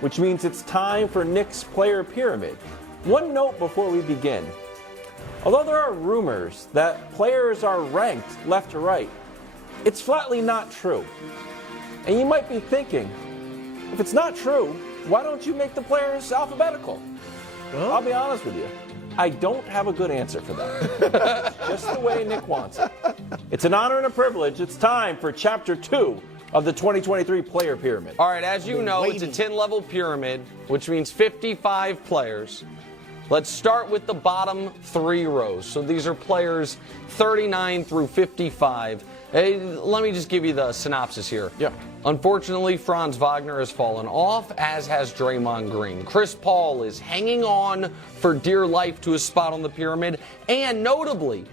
which means it's time for Nick's player pyramid. One note before we begin. Although there are rumors that players are ranked left to right, it's flatly not true. And you might be thinking, if it's not true, why don't you make the players alphabetical? Well, I'll be honest with you. I don't have a good answer for that. Just the way Nick wants it. It's an honor and a privilege. It's time for Chapter 2 of the 2023 Player Pyramid. All right, as you know, it's a 10-level pyramid, which means 55 players. Let's start with the bottom 3 rows. So these are players 39 through 55. Hey, let me just give you the synopsis here. Yeah. Unfortunately, Franz Wagner has fallen off, as has Draymond Green. Chris Paul is hanging on for dear life to his spot on the pyramid. And notably,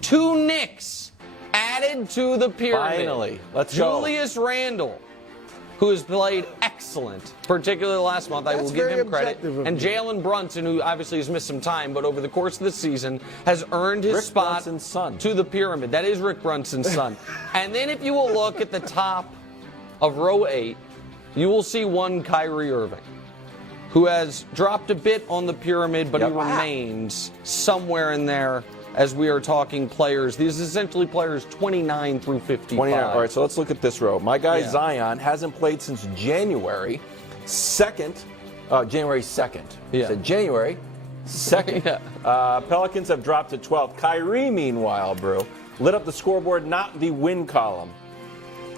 2 Knicks added to the pyramid. Finally. Let's go. Julius Randle, who has played excellent, particularly last month. I will give him credit. And Jalen Brunson, who obviously has missed some time, but over the course of the season has earned his spot to the pyramid. That is Rick Brunson's son. And then if you will look at the top of row 8, you will see one Kyrie Irving, who has dropped a bit on the pyramid, but he remains somewhere in there. As we are talking players, these are essentially players 29 through 55. 29. All right, so let's look at this row. My guy Zion hasn't played since January 2nd. January 2nd. Yeah. So January 2nd. Pelicans have dropped to 12th. Kyrie, meanwhile, bro, lit up the scoreboard, not the win column.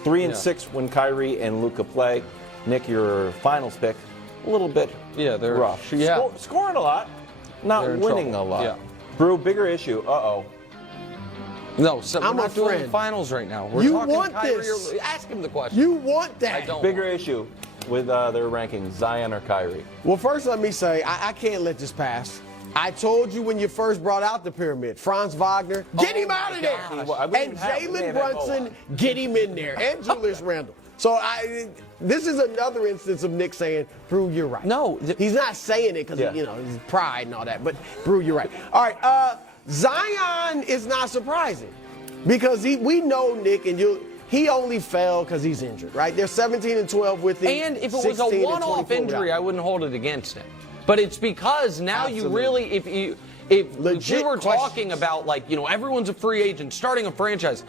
3 and 6 when Kyrie and Luka play. Nick, your finals pick, a little bit they're rough. Yeah. Scoring a lot, not winning a lot. Yeah. Brew, bigger issue. Uh-oh. No, so I'm we're not doing the finals right now. We're talking want Kyrie this. Ask him the question. You want that. I don't. Bigger issue with their rankings, Zion or Kyrie? Well, first let me say, I can't let this pass. I told you when you first brought out the pyramid, Franz Wagner, get him out of there. And Jalen Brunson, get him in there. And Julius Randle. So this is another instance of Nick saying, Brew, you're right. No. He's not saying it because, his pride and all that. But, Brew, you're right. All right, Zion is not surprising because we know Nick and he only fell because he's injured, right? They're 17 and 12 with him. And if it was a one-off injury, I wouldn't hold it against him. But it's because now you really, if we were talking about, everyone's a free agent, starting a franchise,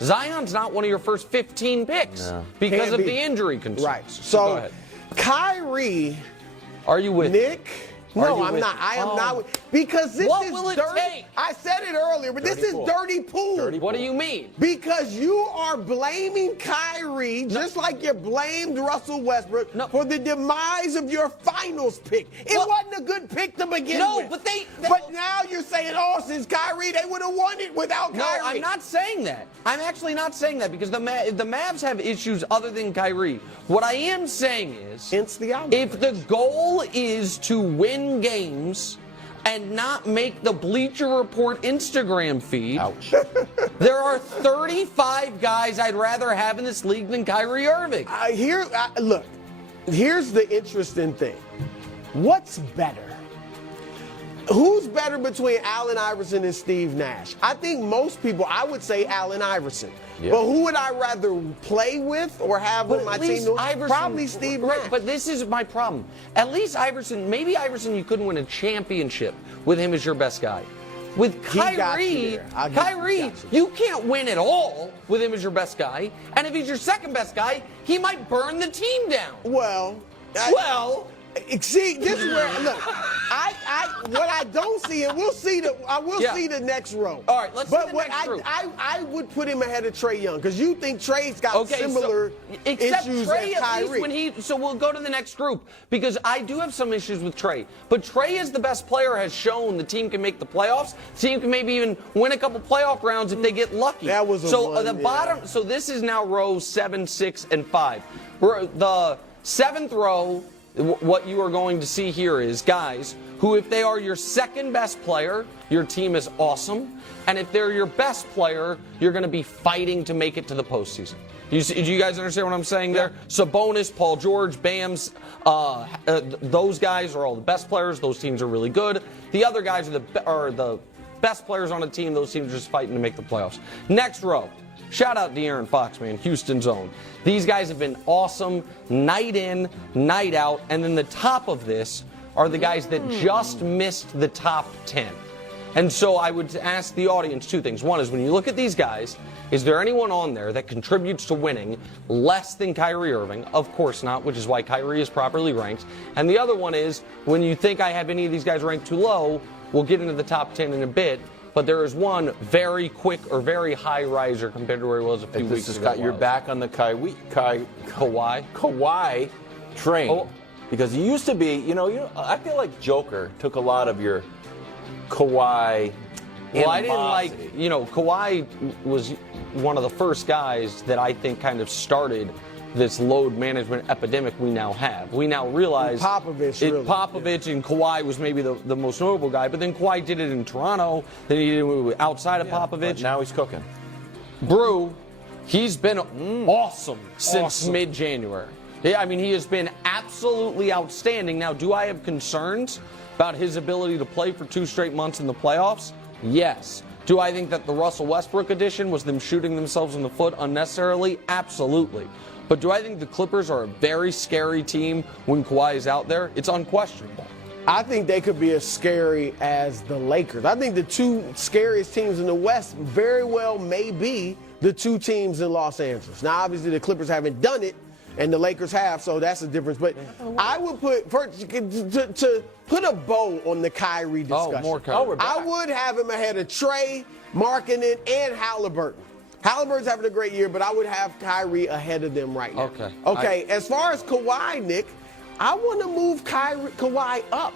Zion's not one of your first 15 picks because of the injury concerns. Right. So go ahead. Kyrie. Are you with Nick? No, I'm not. I am not. Because this is dirty. I said it earlier, but this is dirty pool. What do you mean? Because you are blaming Kyrie just like you blamed Russell Westbrook for the demise of your finals pick. It wasn't a good pick to begin with. But now you're saying, since Kyrie, they would have won it without Kyrie. No, I'm not saying that. I'm actually not saying that because the Mavs have issues other than Kyrie. What I am saying is, if the goal is to win games and not make the Bleacher Report Instagram feed, there are 35 guys I'd rather have in this league than Kyrie Irving. Look, here's the interesting thing. What's better? Who's better between Allen Iverson and Steve Nash? I think most people, I would say Allen Iverson. Yeah. But who would I rather play with or have on my team? Probably Steve Nash. Right, but this is my problem. At least Iverson, maybe Iverson, you couldn't win a championship with him as your best guy. With Kyrie, you can't win at all with him as your best guy. And if he's your second best guy, he might burn the team down. See, this is where what I don't see, and we'll see see the next row. All right, let's see the next group. I would put him ahead of Trae Young because you think Trae's got similar issues as Kyrie. So we'll go to the next group because I do have some issues with Trae. But Trae, as the best player, has shown the team can make the playoffs. The team can maybe even win a couple playoff rounds if they get lucky. That was bottom. So this is now rows 7, 6, and 5. The 7th row. What you are going to see here is guys who, if they are your second best player, your team is awesome. And if they're your best player, you're going to be fighting to make it to the postseason. Do you guys understand what I'm saying there? Sabonis, Paul George, Bams, those guys are all the best players. Those teams are really good. The other guys are the best players on a team. Those teams are just fighting to make the playoffs. Next row. Shout out De'Aaron Fox, man, Houston's own. These guys have been awesome night in, night out. And then the top of this are the guys that just missed the top 10. And so I would ask the audience two things. One is when you look at these guys, is there anyone on there that contributes to winning less than Kyrie Irving? Of course not, which is why Kyrie is properly ranked. And the other one is when you think I have any of these guys ranked too low, we'll get into the top 10 in a bit. But there is one very quick or very high riser compared to where he was a few weeks ago. Scott, you're back on the Kawhi train. Oh. Because he used to be, I feel like Joker took a lot of your Kawhi. Well, I didn't like, Kawhi was one of the first guys that I think kind of started this load management epidemic we now have. We now realize Popovich and Kawhi was maybe the most notable guy, but then Kawhi did it in Toronto, then he did it outside of Popovich. But now he's cooking. Brew, he's been awesome since mid-January. Yeah, I mean, he has been absolutely outstanding. Now, do I have concerns about his ability to play for 2 straight months in the playoffs? Yes. Do I think that the Russell Westbrook edition was them shooting themselves in the foot unnecessarily? Absolutely. But do I think the Clippers are a very scary team when Kawhi is out there? It's unquestionable. I think they could be as scary as the Lakers. I think the 2 scariest teams in the West very well may be the 2 teams in Los Angeles. Now, obviously, the Clippers haven't done it, and the Lakers have, so that's the difference. But I would put, to put a bow on the Kyrie discussion, more Kyrie. I would have him ahead of Trey, Markkanen, and Halliburton. Halliburton's having a great year, but I would have Kyrie ahead of them right now. Okay. As far as Kawhi, Nick, I want to move Kawhi up.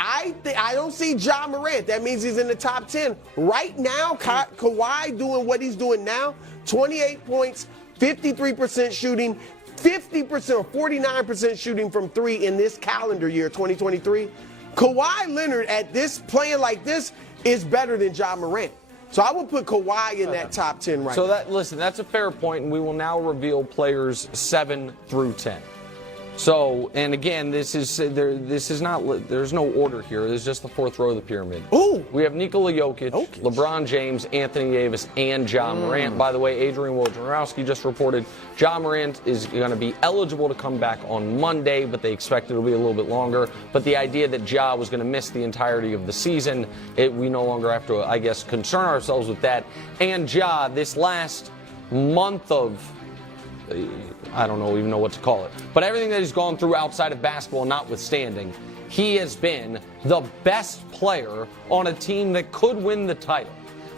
I don't see Ja Morant. That means he's in the top 10. Right now, Kawhi doing what he's doing now, 28 points, 53% shooting, 50% or 49% shooting from 3 in this calendar year, 2023. Kawhi Leonard at this playing like this is better than Ja Morant. So I would put Kawhi in that top 10 right now. Listen, that's a fair point, and we will now reveal players 7 through 10. So, and again, this is not. There's no order here. There's just the 4th row of the pyramid. Ooh. We have Nikola Jokic, LeBron James, Anthony Davis, and Ja Morant. By the way, Adrian Wojnarowski just reported Ja Morant is going to be eligible to come back on Monday, but they expect it'll be a little bit longer. But the idea that Ja was going to miss the entirety of the season, we no longer have to, I guess, concern ourselves with that. And Ja, this last month of, I don't even know what to call it. But everything that he's gone through outside of basketball notwithstanding, he has been the best player on a team that could win the title.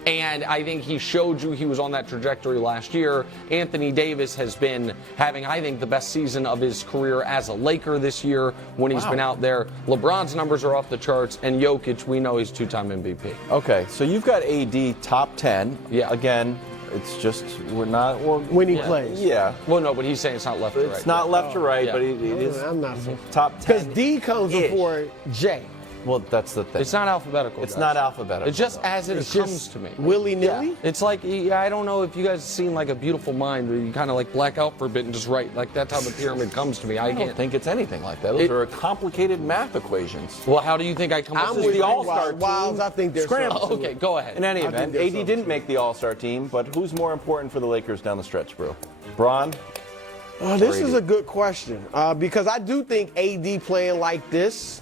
And I think he showed you he was on that trajectory last year. Anthony Davis has been having, I think, the best season of his career as a Laker this year when he's been out there. LeBron's numbers are off the charts, and Jokic, we know he's 2-time MVP. Okay, so you've got AD top 10. Yeah. Again, it's just when he plays. Yeah. Well, no, but he's saying it's not left to right. It's not left to right, but it is. I'm not top 10. Because D comes before J. Well, that's the thing. It's not alphabetical. It's guys. not alphabetical. It's just as it comes to me. Willy-nilly? Yeah. It's like, I don't know if you guys have seen like A Beautiful Mind where you kind of like black out for a bit and just write. Like that's how the pyramid comes to me. I don't think it's anything like that. Those are complicated math equations. Well, how do you think I come up with the All-Star team? I think they're scrambled. Okay, go ahead. In any event, AD didn't make the All-Star team, but who's more important for the Lakers down the stretch, bro? Bron? This is a good question because I do think AD playing like this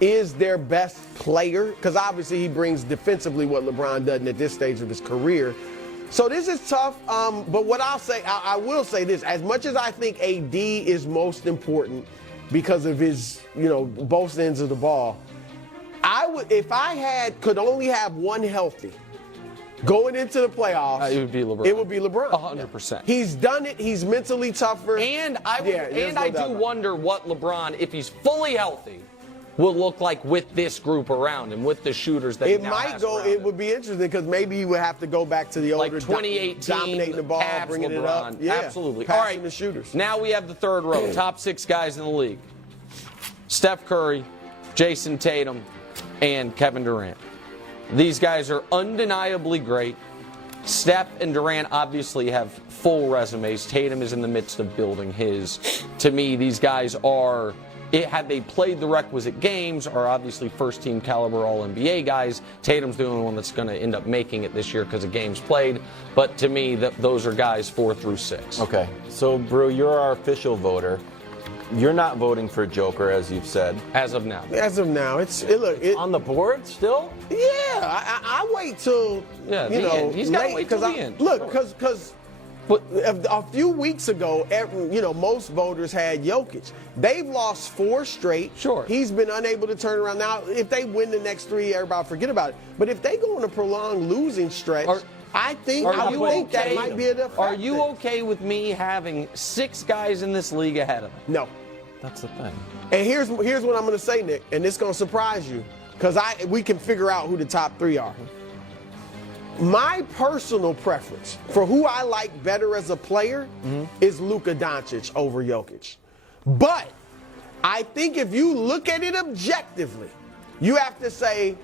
is their best player because obviously he brings defensively what LeBron doesn't at this stage of his career. So this is tough, but what I'll say, I will say this, as much as I think AD is most important because of his, both ends of the ball, I would, if I could only have one healthy going into the playoffs, it would be LeBron. It would be LeBron. 100%. He's done it. He's mentally tougher. And I do wonder what LeBron, if he's fully healthy, will look like with this group around him, with the shooters that he now has around him. Would be interesting because maybe he would have to go back to the older, like 2018, dominating the ball, Cavs, bringing LeBron. it up. Yeah, absolutely. Passing All right, the shooters. Now we have the 3rd row, top 6 guys in the league: Steph Curry, Jason Tatum, and Kevin Durant. These guys are undeniably great. Steph and Durant obviously have full resumes. Tatum is in the midst of building his. To me, these guys are had they played the requisite games, are obviously first-team caliber All-NBA guys. Tatum's the only one that's going to end up making it this year because of games played. But to me, those are guys 4 through 6. Okay, so Brew, you're our official voter. You're not voting for Joker, as you've said. As of now. As of now, look on the board still. Yeah, I wait till end. He's got to wait till the end. Look, because a few weeks ago, most voters had Jokic. They've lost 4 straight. Sure. He's been unable to turn around. Now, if they win the next 3, everybody forget about it. But if they go on a prolonged losing stretch, I think that might be a difference. Are you okay with me having 6 guys in this league ahead of him? No. That's the thing. And here's what I'm going to say, Nick, and it's going to surprise you, because we can figure out who the top 3 are. My personal preference for who I like better as a player is Luka Doncic over Jokic. But I think if you look at it objectively, you have to say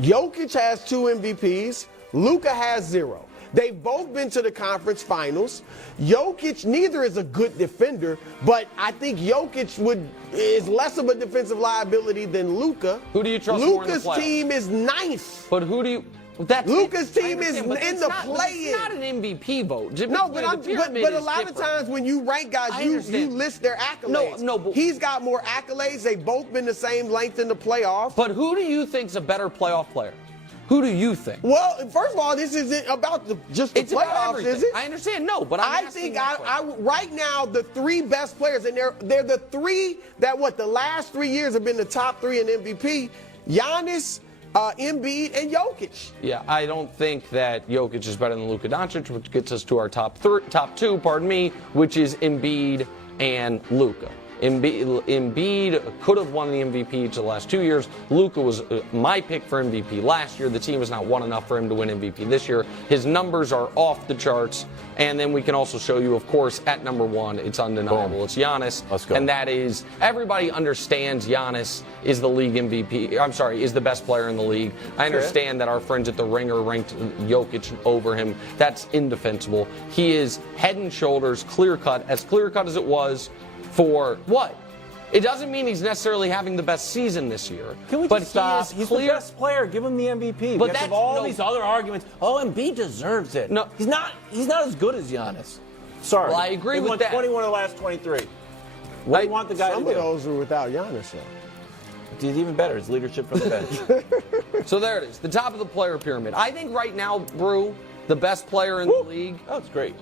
Jokic has 2 MVPs, Luka has 0. They've both been to the conference finals. Jokic, neither is a good defender, but I think Jokic is less of a defensive liability than Luka. Who do you trust more in the Luka's playoffs? team is 9th. But who do you... Luka's team is in the play-in. It's not an MVP vote. No, but a lot of times when you rank guys, you list their accolades. No, but he's got more accolades. They've both been the same length in the playoffs. But who do you think's a better playoff player? Who do you think? Well, first of all, this isn't about just the playoffs, is it? I understand. No, but I think right now the 3 best players, and they're the 3 that the last 3 years have been the top 3 in MVP: Giannis, Embiid, and Jokic. Yeah, I don't think that Jokic is better than Luka Doncic, which gets us to our top 2, which is Embiid and Luka. Embiid could have won the MVP each of the last 2 years. Luka was my pick for MVP last year. The team has not won enough for him to win MVP this year. His numbers are off the charts. And then we can also show you, of course, at number 1, it's undeniable. Boom. It's Giannis. Let's go. And that is, everybody understands Giannis is the league MVP. I'm sorry, is the best player in the league. I understand that our friends at The Ringer ranked Jokic over him. That's indefensible. He is head and shoulders clear-cut as it was for what? It doesn't mean he's necessarily having the best season this year. Can we just stop? He's the best player. Give him the MVP. But that's all these other arguments. Oh, Embiid deserves it. No, he's not as good as Giannis. Sorry. Well, I agree with that. 21 of the last 23. What do you want the guy to do? Some of those are without Giannis, though. He's even better. His leadership from the bench. So there it is. The top of the player pyramid. I think right now, Brew, the best player in the league. Oh, it's great.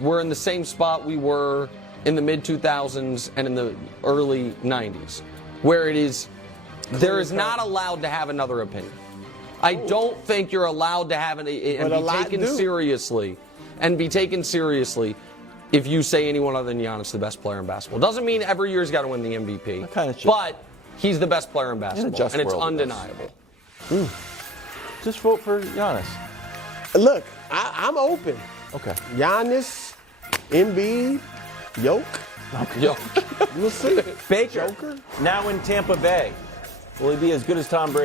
We're in the same spot we were in the mid-2000s and in the early 90s, where there is not allowed to have another opinion. I don't think you're allowed to have be taken seriously if you say anyone other than Giannis the best player in basketball. Doesn't mean every year he's got to win the MVP, but he's the best player in basketball, and it's undeniable. Just vote for Giannis. Look, I'm open. Okay. Giannis, Embiid, Joke. Joke. We'll see. Baker, now in Tampa Bay. Will he be as good as Tom Brady?